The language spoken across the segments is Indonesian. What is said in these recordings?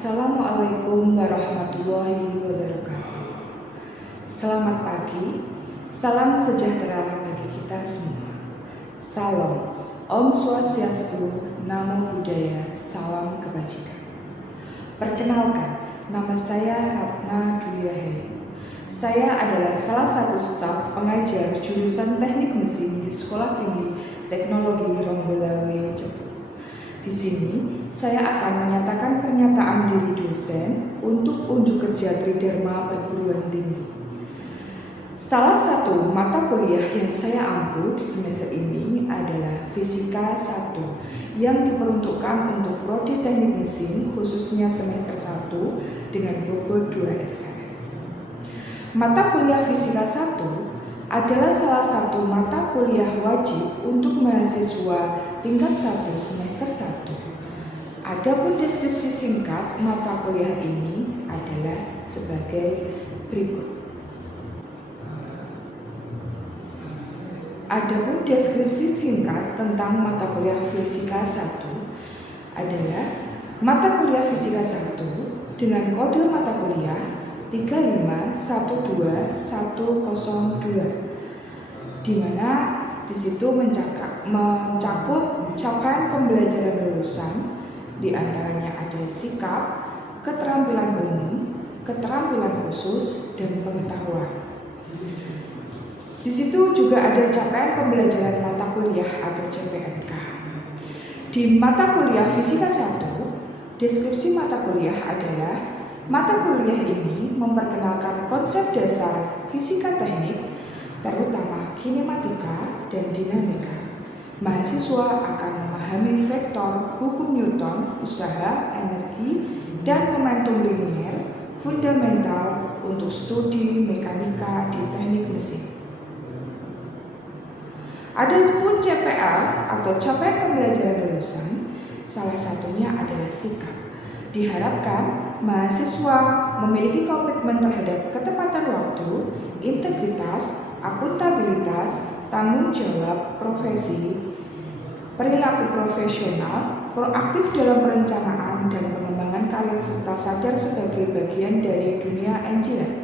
Assalamualaikum warahmatullahi wabarakatuh. Selamat pagi, salam sejahtera bagi kita semua. Salam, Om Swastiastu, Namo Buddhaya, salam kebajikan. Perkenalkan, nama saya Ratna Dwi Rahayu. Saya adalah salah satu staf pengajar jurusan Teknik Mesin di Sekolah Tinggi Teknologi Ronggolawe, Cepu. Di sini, saya akan menyatakan pernyataan diri dosen untuk unjuk kerja Tridharma Perguruan Tinggi. Salah satu mata kuliah yang saya ampu di semester ini adalah Fisika 1 yang diperuntukkan untuk prodi Teknik Mesin khususnya semester 1 dengan bobot 2 SKS. Mata kuliah Fisika 1 adalah salah satu mata kuliah wajib untuk mahasiswa tingkat 1 semester 1. Adapun deskripsi singkat mata kuliah ini adalah sebagai berikut. Adapun deskripsi singkat tentang mata kuliah Fisika 1 adalah mata kuliah Fisika 1 dengan kode mata kuliah 3512102, di mana di situ mencakup capaian pembelajaran lulusan, di antaranya ada sikap, keterampilan umum, keterampilan khusus, dan pengetahuan. Di situ juga ada capaian pembelajaran mata kuliah atau CPMK. Di mata kuliah Fisika 1, deskripsi mata kuliah adalah mata kuliah ini memperkenalkan konsep dasar fisika teknik, terutama kinematika dan dinamika. Mahasiswa akan memahami vektor, hukum Newton, usaha, energi, dan momentum linier fundamental untuk studi mekanika di teknik mesin. Adapun CPL atau capaian pembelajaran lulusan, salah satunya adalah sikap. Diharapkan mahasiswa memiliki komitmen terhadap ketepatan waktu, integritas, akuntabilitas, tanggung jawab, profesi, perilaku profesional, proaktif dalam perencanaan dan pengembangan karir serta sadar sebagai bagian dari dunia engineer.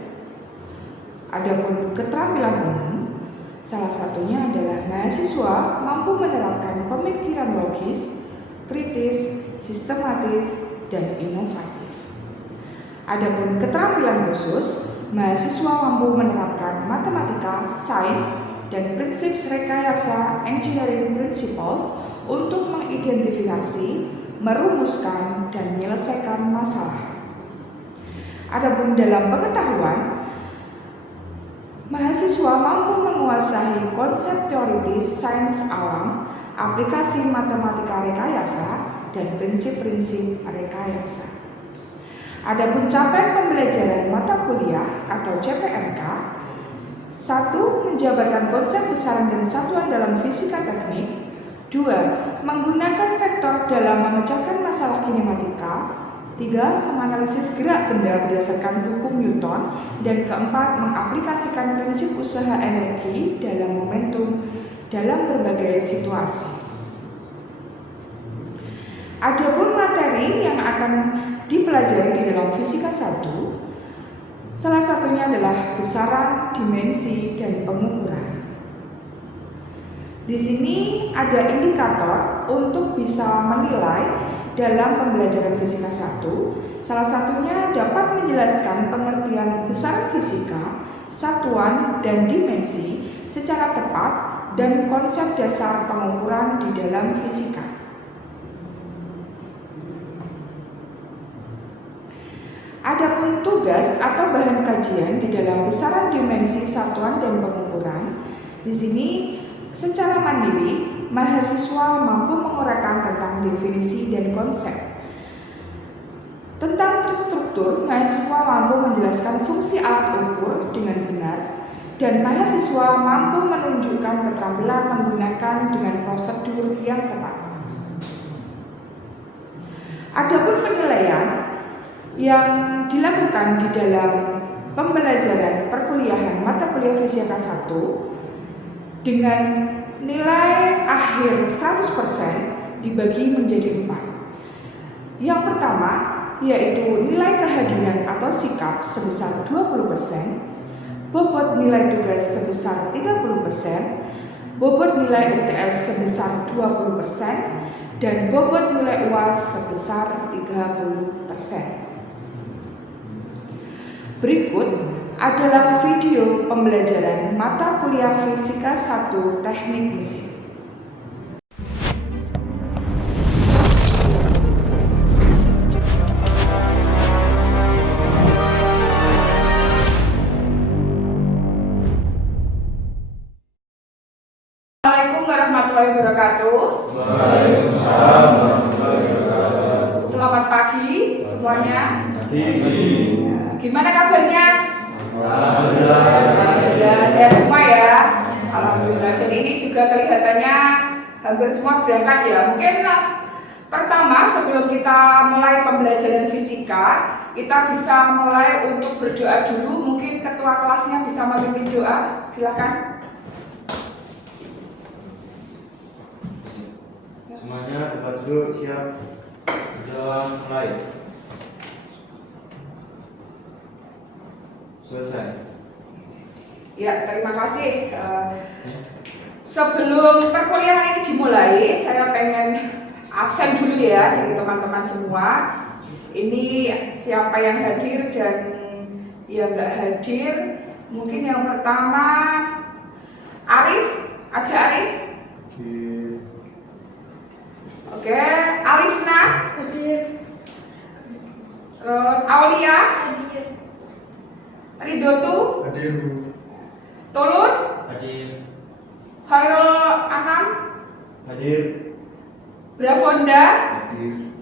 Adapun keterampilan umum, salah satunya adalah mahasiswa mampu menerapkan pemikiran logis, kritis, sistematis, dan inovatif. Adapun keterampilan khusus, mahasiswa mampu menerapkan matematika, sains, dan prinsip rekayasa engineering principles untuk mengidentifikasi, merumuskan, dan menyelesaikan masalah. Adapun dalam pengetahuan, mahasiswa mampu menguasai konsep teoritis sains alam, aplikasi matematika rekayasa, dan prinsip-prinsip rekayasa. Adapun capaian pembelajaran mata kuliah atau CPMK, 1. Menjabarkan konsep besaran dan satuan dalam fisika teknik. 2. Menggunakan vektor dalam memecahkan masalah kinematika. 3. Menganalisis gerak benda berdasarkan hukum Newton. Dan 4. Mengaplikasikan prinsip usaha energi dalam momentum dalam berbagai situasi. Adapun materi yang akan dipelajari di dalam Fisika 1, salah satunya adalah besaran, dimensi, dan pengukuran. Di sini ada indikator untuk bisa menilai dalam pembelajaran Fisika 1. Salah satunya dapat menjelaskan pengertian besaran fisika, satuan, dan dimensi secara tepat dan konsep dasar pengukuran di dalam fisika. Adapun tugas atau bahan kajian di dalam besaran, dimensi, satuan, dan pengukuran, di sini secara mandiri mahasiswa mampu menguraikan tentang definisi dan konsep. Tentang terstruktur, mahasiswa mampu menjelaskan fungsi alat ukur dengan benar, dan mahasiswa mampu menunjukkan keterampilan menggunakan dengan prosedur yang tepat. Adapun penilaian yang dilakukan di dalam pembelajaran perkuliahan mata kuliah Fisika 1 dengan nilai akhir 100% dibagi menjadi 4. Yang pertama, yaitu nilai kehadiran atau sikap sebesar 20%, bobot nilai tugas sebesar 30%, bobot nilai UTS sebesar 20%, dan bobot nilai UAS sebesar 30%. Berikut adalah video pembelajaran mata kuliah Fisika 1 Teknik Mesin. Assalamualaikum warahmatullahi wabarakatuh. Waalaikumsalam warahmatullahi wabarakatuh. Selamat pagi semuanya. Gimana kabarnya? Alhamdulillah. Sehat semua ya. Alhamdulillah. Dan ini juga kelihatannya hampir semua berangkat ya. Mungkin pertama sebelum kita mulai pembelajaran fisika, kita bisa mulai untuk berdoa dulu. Mungkin ketua kelasnya bisa memimpin doa. Silakan. Semuanya tempat duduk, siap. Berdoa mulai. Selesai. Ya, terima kasih. Sebelum perkuliahan ini dimulai, saya pengen absen dulu ya dari teman-teman semua. Ini siapa yang hadir dan yang nggak hadir. Mungkin yang pertama Aris, ada Aris? Oke, Alifna hadir. Terus Aulia hadir. Ridotu Hadir, Bu. Tulus Hadir. Khairul Anam Hadir. Brafonda Hadir.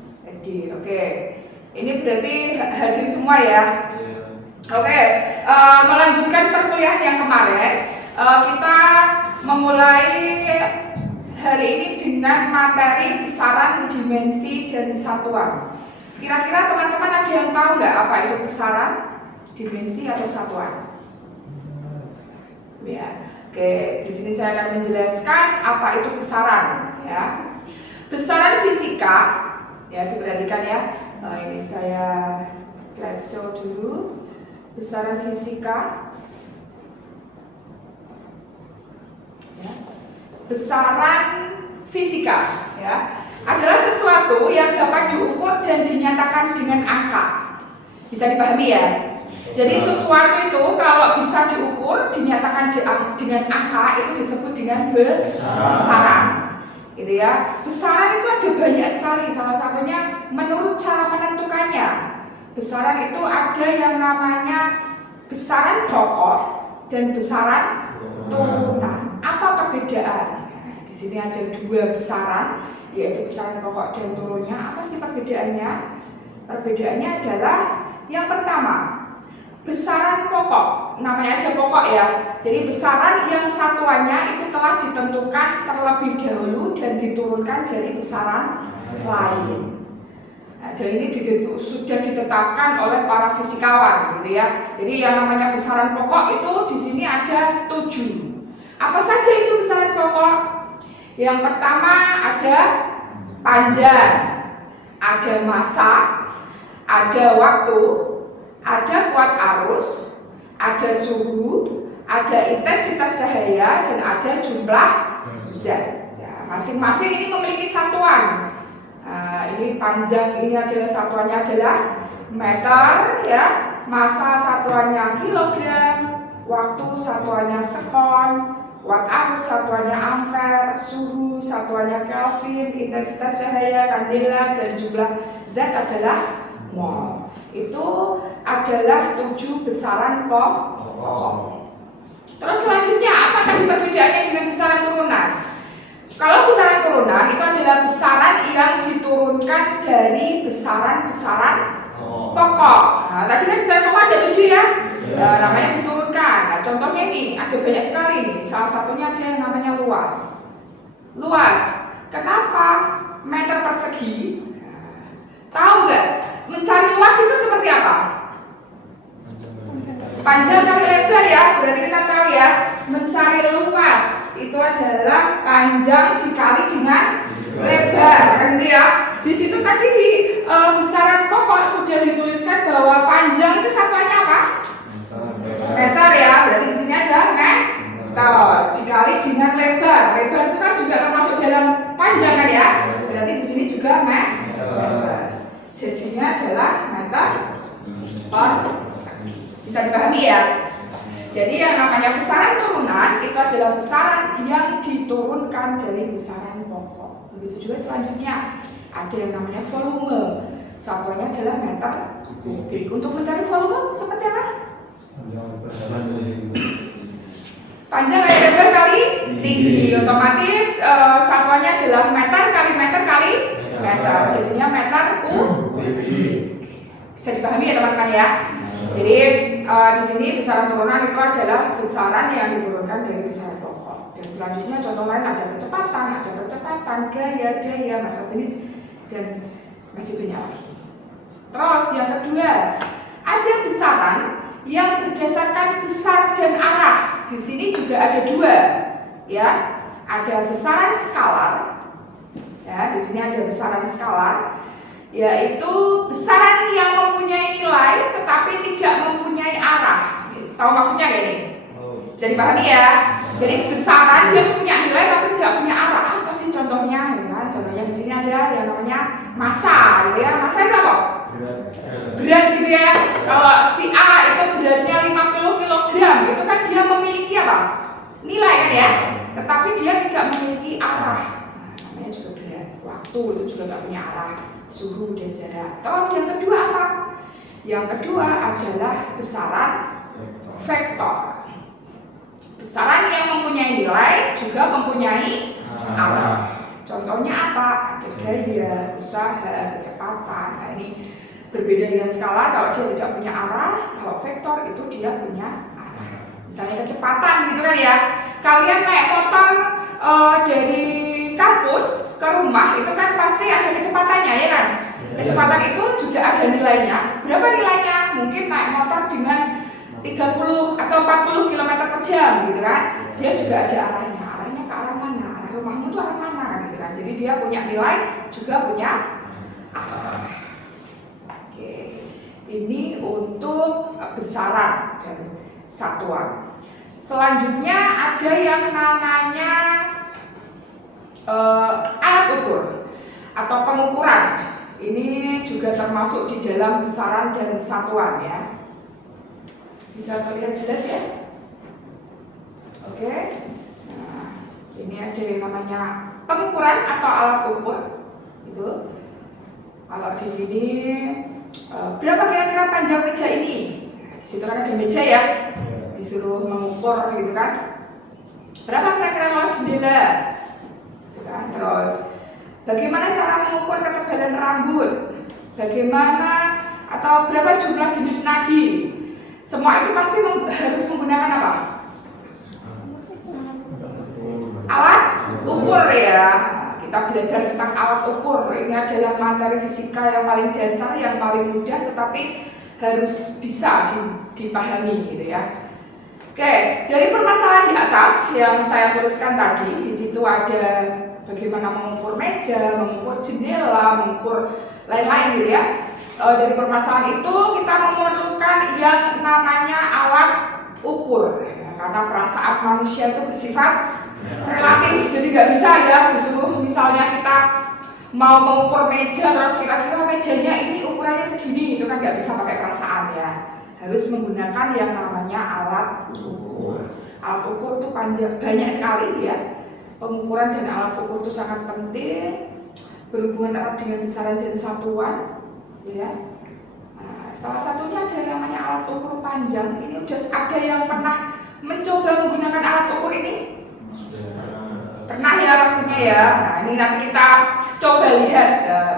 hadir. Oke, ini berarti hadir semua ya. Oke, melanjutkan perkuliahan yang kemarin, kita memulai hari ini dengan materi besaran, dimensi, dan satuan. Kira-kira teman-teman ada yang tahu nggak apa itu besaran, dimensi, atau satuan? Ya, oke. Di sini saya akan menjelaskan apa itu besaran. Ya, besaran fisika, ya diperhatikan ya. Ini saya slideshow dulu. Besaran fisika. Ya. Besaran fisika ya adalah sesuatu yang dapat diukur dan dinyatakan dengan angka. Bisa dipahami ya? Jadi sesuatu itu kalau bisa diukur, dinyatakan dengan angka, itu disebut dengan besaran. Gitu ya. Besaran itu ada banyak sekali, salah satunya menurut cara menentukannya. Besaran itu ada yang namanya besaran pokok dan besaran turunan. Apa perbedaan? Di sini ada dua besaran, yaitu besaran pokok dan turunnya. Apa sih perbedaannya? Perbedaannya adalah yang pertama, besaran pokok, namanya aja pokok ya. Jadi besaran yang satuannya itu telah ditentukan terlebih dahulu dan diturunkan dari besaran lain. Nah, dan ini sudah ditetapkan oleh para fisikawan, gitu ya. Jadi yang namanya besaran pokok itu di sini ada 7. Apa saja itu besaran pokok? Yang pertama ada panjang, ada massa, ada waktu, ada kuat arus, ada suhu, ada intensitas cahaya, dan ada jumlah zat. Ya, masing-masing ini memiliki satuan. Ini panjang, ini adalah satuannya adalah meter, ya. Massa satuannya kilogram, waktu satuannya sekon, watt arus satuannya ampere, suhu satuannya Kelvin, intensitas cahaya kandela, dan jumlah zat adalah mol. Itu adalah 7 besaran pokok. Terus selanjutnya apa tadi perbedaannya dengan besaran turunan? Kalau besaran turunan itu adalah besaran yang diturunkan dari besaran-besaran pokok. Nah, tadi kan besaran pokok ada 7 ya. Namanya diturunkan. Nah, contohnya ini ada banyak sekali nih. Salah satunya ada yang namanya luas. Luas. Kenapa meter persegi? Tahu nggak? Mencari luas itu seperti apa? Panjang kali lebar ya. Berarti kita tahu ya. Mencari luas itu adalah panjang dikali dengan lebar, kan gitu ya. Di situ tadi besaran pokok sudah dituliskan bahwa panjang itu satuannya apa? Meter ya. Berarti di sini ada meter dikali dengan lebar. Lebar itu kan juga termasuk dalam panjang kan ya. Berarti di sini juga meter. Jadinya adalah meter persegi. Bisa dipahami ya? Jadi yang namanya besaran turunan itu adalah besaran yang diturunkan dari besaran pokok. Begitu juga selanjutnya ada yang namanya volume. Satuannya adalah meter kubik. Untuk mencari volume seperti apa? Panjang kali lebar kali tinggi. Otomatis satuannya adalah meter kali meter kali meter. Jadinya meter kubik. Bisa dipahami ya teman-teman ya? Jadi di sini besaran turunan itu adalah besaran yang diturunkan dari besaran pokok. Dan selanjutnya contoh lain ada kecepatan, gaya, massa jenis, dan masih banyak lagi. Terus yang kedua, ada besaran yang berdasarkan besar dan arah. Di sini juga ada dua, ya. Ada besaran skalar, ya. Di sini ada besaran skalar, yaitu besaran yang mempunyai nilai tetapi tidak mempunyai arah. Tahu maksudnya kayak ini? Jadi pahami ya. Jadi besaran dia punya nilai tapi tidak punya arah. Apa sih contohnya? Ya, contohnya di sini ada yang namanya massa, gitu ya. Massa itu apa? Berat gitu ya. Kalau si A itu beratnya 50 kg, itu kan dia memiliki apa? Nilai kan ya. Tetapi dia tidak memiliki arah. Namanya juga berat. Waktu itu juga tidak punya arah. Suhu dan jarak. Terus yang kedua apa? Yang kedua adalah besaran vektor. Besaran yang mempunyai nilai juga mempunyai arah. Contohnya apa? Ada gaya, usaha, kecepatan. Nah ini berbeda dengan skala. Kalau dia tidak punya arah, kalau vektor itu dia punya arah. Misalnya kecepatan gitu kan ya. Kalian naik motor dari kampus ke rumah itu kan pasti ada kecepatannya ya kan? Kecepatan itu juga ada nilainya. Berapa nilainya? Mungkin naik motor dengan 30 atau 40 km per jam gitu kan. Dia juga ada arahnya. Arahnya ke arah mana? Arah rumahmu itu arah mana gitu kan. Jadi dia punya nilai juga punya arah. Oke. Ini untuk besaran dan satuan. Selanjutnya ada yang namanya alat ukur atau pengukuran. Ini juga termasuk di dalam besaran dan satuan ya. Bisa terlihat jelas ya? Oke. Nah, ini ada yang namanya pengukuran atau alat ukur. Itu. Kalau di sini berapa kira-kira panjang meja ini? Di situ kan ada meja ya. Disuruh mengukur gitu kan. Berapa kira-kira luas jendela? Terus bagaimana cara mengukur ketebalan rambut? Bagaimana atau berapa jumlah denyut nadi? Semua itu pasti harus menggunakan apa? Alat ukur ya. Kita belajar tentang alat ukur. Ini adalah materi fisika yang paling dasar, yang paling mudah, tetapi harus bisa dipahami gitu ya. Oke, dari permasalahan di atas yang saya tuliskan tadi, di situ ada bagaimana mengukur meja, mengukur jendela, mengukur lain-lain gitu ya. Dari permasalahan itu kita memerlukan yang namanya alat ukur ya, karena perasaan manusia itu bersifat relatif, jadi nggak bisa ya disuruh misalnya kita mau mengukur meja terus kira-kira mejanya ini ukurannya segini, itu kan nggak bisa pakai perasaan ya. Harus menggunakan yang namanya alat ukur. Alat ukur itu banyak sekali ya. Pengukuran dan alat ukur itu sangat penting, berhubungan erat dengan besaran dan satuan, ya. Nah, salah satunya ada yang namanya alat ukur panjang. Ini udah ada yang pernah mencoba menggunakan alat ukur ini? Pernah ya pastinya ya. Nah, ini nanti kita coba lihat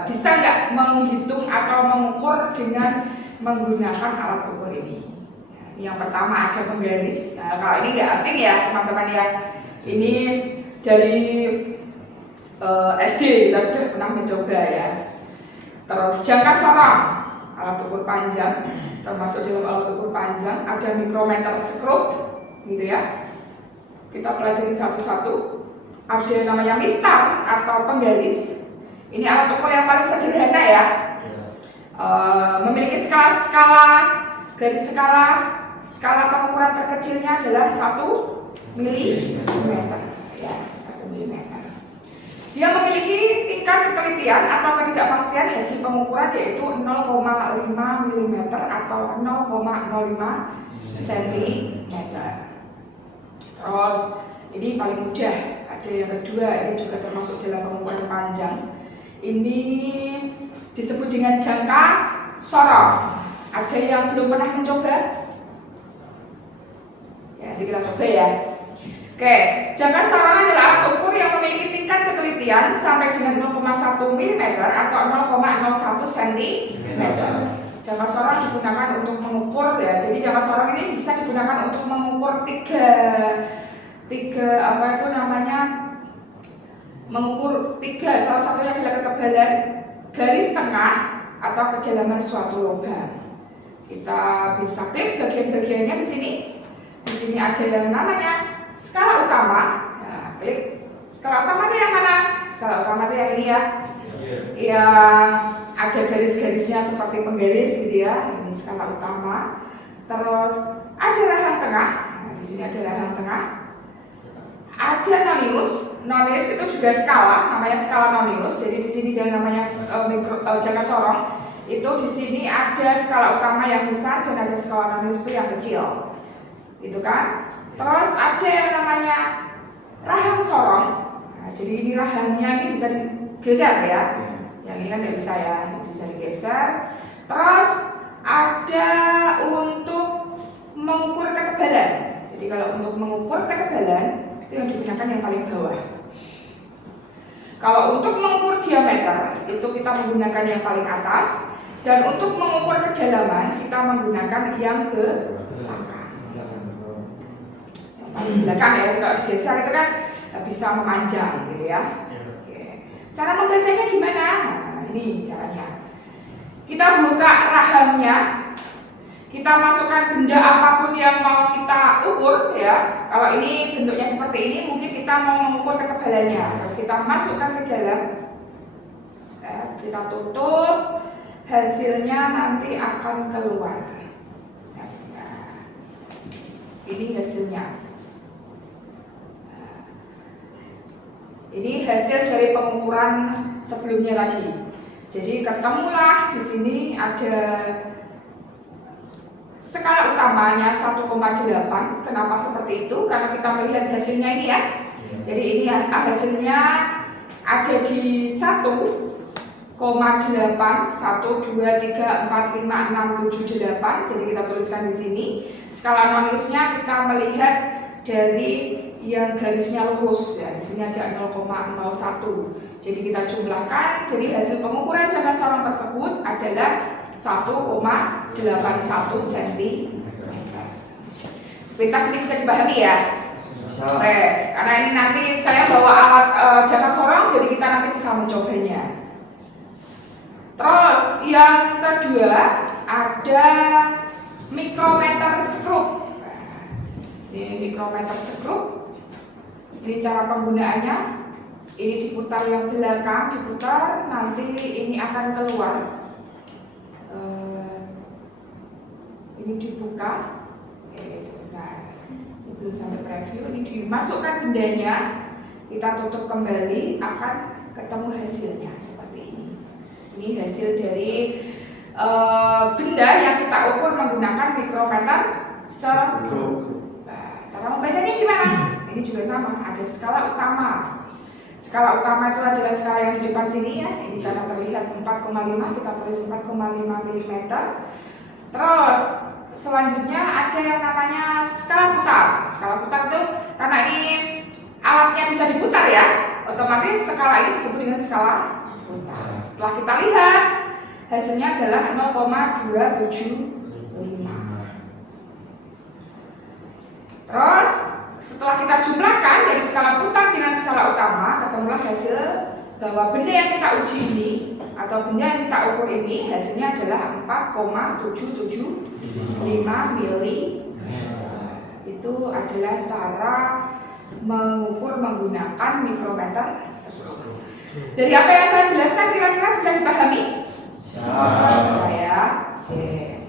bisa nggak menghitung atau mengukur dengan menggunakan alat ukur ini. Nah, yang pertama ada penggaris. Nah, kalau ini nggak asing ya teman-teman ya. Ini dari SD kita sudah pernah mencoba ya. Terus jangka sorong, alat ukur panjang, termasuk dalam alat ukur panjang ada mikrometer skrup, gitu ya. Kita pelajari satu-satu. Ada yang namanya mistar atau penggaris. Ini alat ukur yang paling sederhana ya. memiliki skala garis skala pengukuran terkecilnya adalah 1 mm. Ya, 1 mm. Dia memiliki tingkat ketelitian atau ketidakpastian hasil pengukuran yaitu 0,5 mm atau 0,05 cm. Terus ini paling mudah. Ada yang kedua, ini juga termasuk dalam pengukuran panjang. Ini disebut dengan jangka sorong. Ada yang belum pernah mencoba? Ya, nanti kita coba ya. Oke, jangka sorong adalah alat ukur yang memiliki tingkat ketelitian sampai dengan 0,1 mm atau 0,01 cm. Jangka sorong digunakan untuk mengukur ya. Jadi jangka sorong ini bisa digunakan untuk mengukur mengukur tiga, salah satunya adalah ketebalan garis tengah atau kedalaman suatu lubang. Kita bisa klik bagian-bagiannya di sini. Di sini ada yang namanya skala utama. Nah, klik skala utama itu yang mana? Skala utama itu yang ini ya. Yang ada garis-garisnya seperti penggaris gitu ya. Ini skala utama. Terus ada rahang tengah. Nah, di sini ada rahang tengah. Ada nonius. Nonius itu juga skala, namanya skala nonius. Jadi di sini dia namanya jangka sorong. Itu di sini ada skala utama yang besar dan ada skala nonius itu yang kecil. Gitu kan? Terus ada yang namanya rahang sorong. Nah, jadi ini rahangnya ini bisa digeser ya. Yang ini kan tidak bisa ya, ini bisa digeser. Terus ada untuk mengukur ketebalan. Jadi kalau untuk mengukur ketebalan itu yang digunakan yang paling bawah. Kalau untuk mengukur diameter itu kita menggunakan yang paling atas, dan untuk mengukur kedalaman kita menggunakan yang ke belakang. Yang paling belakang ya, kalau digeser itu kan bisa memanjang gitu ya. Oke. Cara membacanya gimana? Nah, ini caranya. Kita buka rahangnya. Kita masukkan benda apapun yang mau kita ukur ya. Kalau ini bentuknya seperti ini, mungkin kita mau mengukur ketebalannya. Terus kita masukkan ke dalam, kita tutup, hasilnya nanti akan keluar. Ini hasilnya. Ini hasil dari pengukuran sebelumnya tadi. Jadi ketemulah di sini ada skala utamanya 1,8. Kenapa seperti itu? Karena kita melihat hasilnya ini ya. Jadi ini hasilnya ada di 1,8 1, 2, 3, 4, 5, 6, 7, 8. Jadi kita tuliskan di sini. Skala noniusnya kita melihat dari yang garisnya lurus ya. Di sini ada 0,01. Jadi kita jumlahkan. Jadi hasil pengukuran jangka sorong tersebut adalah 1,81 cm. Sepintas ini bisa dipahami ya? Oke, karena ini nanti saya bawa alat jangka sorong, jadi kita nanti bisa mencobanya. Terus yang kedua ada mikrometer skrup. Ini mikrometer skrup. Ini cara penggunaannya. Ini diputar yang belakang, diputar, nanti ini akan keluar. Ini dibuka, sebentar, ini belum sampai preview. Ini dimasukkan bendanya, kita tutup kembali, akan ketemu hasilnya seperti ini. Ini hasil dari benda yang kita ukur menggunakan mikrometer skrup. Cara membacanya gimana? Ini juga sama, ada skala utama. Skala utama itu adalah skala yang di depan sini ya. Ini karena terlihat 4,5, kita tulis 4,5 mm. Terus selanjutnya ada yang namanya skala putar. Skala putar itu karena ini alatnya bisa diputar ya, otomatis skala ini disebut dengan skala putar. Setelah kita lihat hasilnya adalah 0,275. Terus setelah kita jumlahkan dari skala putar dengan skala utama, ketemulah hasil bahwa benda yang kita uji ini atau benda yang kita ukur ini hasilnya adalah 4,775 mili. Itu adalah cara mengukur menggunakan mikrometer skrup. Dari apa yang saya jelaskan kira-kira bisa dipahami? Bisa ya. Oke.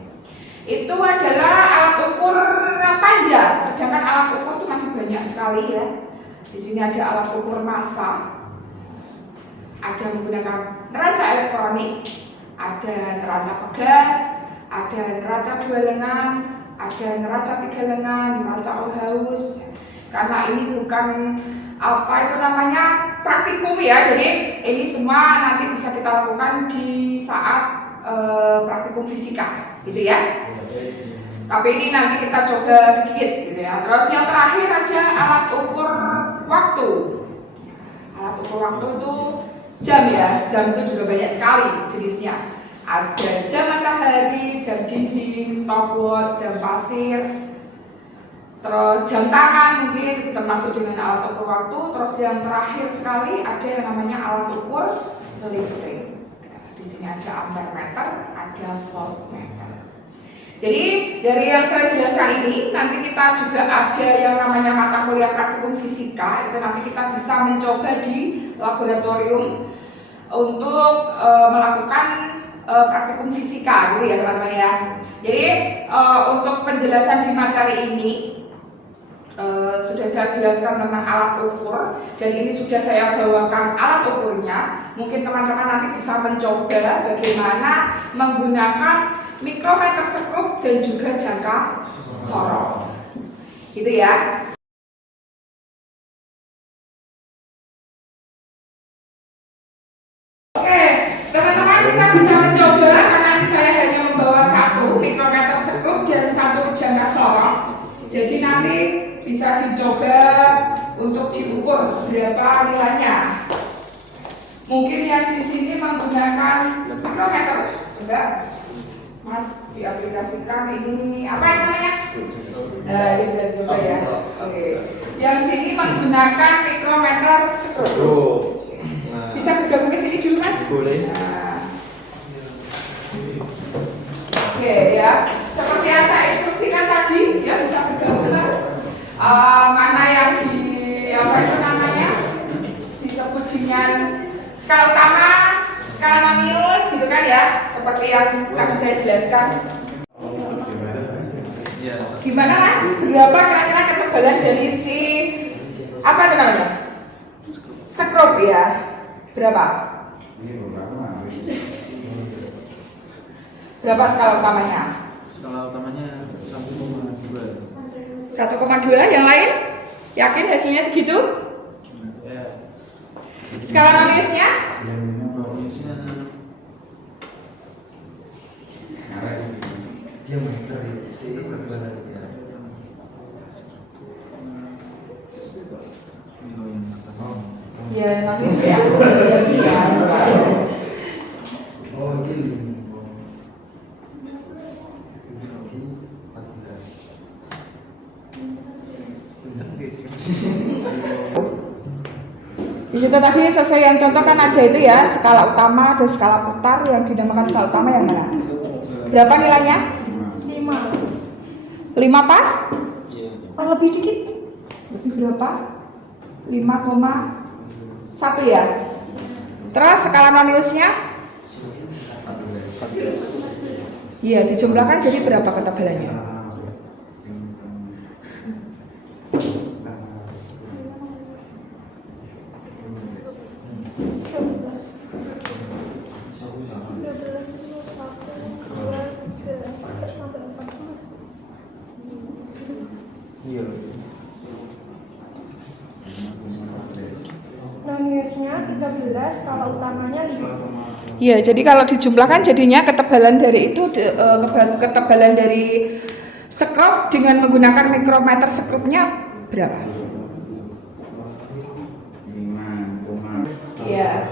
Itu adalah alat ukur panjang, sedangkan alat ukur itu masih banyak sekali ya. Di sini ada alat ukur massa, ada menggunakan neraca elektronik, ada neraca pegas, ada neraca 2 lengan, ada neraca 3 lengan, neraca Ohaus. Karena ini bukan apa itu namanya praktikum ya, jadi ini semua nanti bisa kita lakukan di saat praktikum fisika, gitu ya. Tapi ini nanti kita coba sedikit, gitu ya. Terus yang terakhir ada alat ukur waktu. Alat ukur waktu itu jam ya, jam itu juga banyak sekali jenisnya. Ada jam matahari, jam dinding, stopwatch, jam pasir, terus jam tangan mungkin itu termasuk dengan alat ukur waktu. Terus yang terakhir sekali ada yang namanya alat ukur listrik. Di sini ada ampere meter, ada voltmeter. Jadi dari yang saya jelaskan ini nanti kita juga ada yang namanya mata kuliah praktikum fisika. Itu nanti kita bisa mencoba di laboratorium untuk melakukan praktikum fisika gitu ya teman-teman ya. Jadi untuk penjelasan di materi ini sudah saya jelaskan tentang alat ukur dan ini sudah saya bawakan alat ukurnya. Mungkin teman-teman nanti bisa mencoba bagaimana menggunakan mikrometer sekrup dan juga jangka sorot. Gitu ya. Oke, teman-teman kita bisa mencoba karena saya hanya membawa satu mikrometer sekrup dan satu jangka sorot. Jadi nanti bisa dicoba untuk diukur berapa nilainya. Mungkin yang di sini menggunakan mikrometer. Coba, Mas, diaplikasikan ini apa yang namanya? Ini bisa dicoba ya. Oke. Yang sini menggunakan mikrometer sekrup. Bisa bergabung ke sini dulu, Mas? Boleh. Nah. Oke ya. Seperti yang saya instruksikan tadi, ya bisa bergabung lah. Mana yang apa itu namanya disebut dengan skala utama, skala manius gitu kan ya, seperti yang tadi saya jelaskan. Gimana Mas? Berapa kira-kira ketebalan dari si apa itu namanya? Sekrup ya? Berapa? Berapa skala utamanya? Skala utamanya 1,2. 1,2, yang lain? Yakin hasilnya segitu? Skala maniusnya? Ya, manius ya. Di situ tadi sesuai yang contoh kan ada itu ya, skala utama dan skala putar. Yang dinamakan skala utama yang mana? Berapa nilainya? 5 pas? Lebih dikit. Lebih berapa? 5,1 ya. Terus skala maniusnya? Iya, dijumlahkan jadi berapa ketebalannya? Maniusnya 13, skala utamanya 5. Iya, jadi kalau dijumlahkan jadinya ketebalan dari itu ketebalan dari sekrup dengan menggunakan mikrometer sekrupnya berapa? 5. Iya.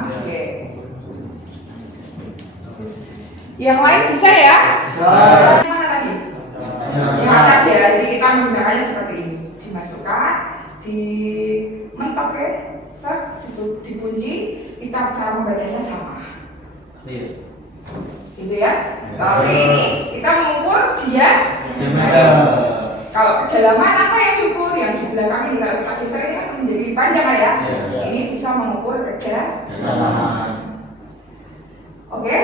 Oke. Yang lain bisa ya? Bisa. Yang mana tadi? Yang atas ya. Jadi kita menggunakannya seperti ini. Dimasukkan, dimentok ya, set, dikunci. Kita cara membacanya sama. Iya. Gitu ya. Tapi ini kita mengukur Diameter. kalau kedalaman apa yang diukur? Yang di belakang ini kalau kita geser ini kan menjadi panjang lah ya. Iya. Ini bisa mengukur Kedalaman. Oke.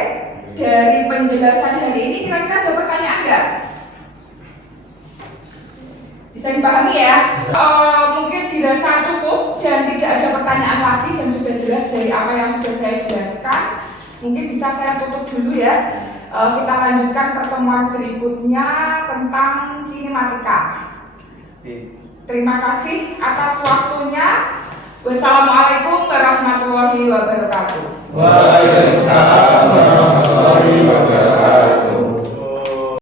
Dari penjelasan hari ini kira-kira ada pertanyaan nggak? Bisa dipahami ya? Mungkin dirasa cukup dan tidak ada pertanyaan lagi dan sudah jelas dari apa yang sudah saya jelaskan. Mungkin bisa saya tutup dulu ya. Kita lanjutkan pertemuan berikutnya tentang kinematika. Terima kasih atas waktunya. Wassalamualaikum warahmatullahi wabarakatuh. Waalaikumsalam warahmatullahi wabarakatuh.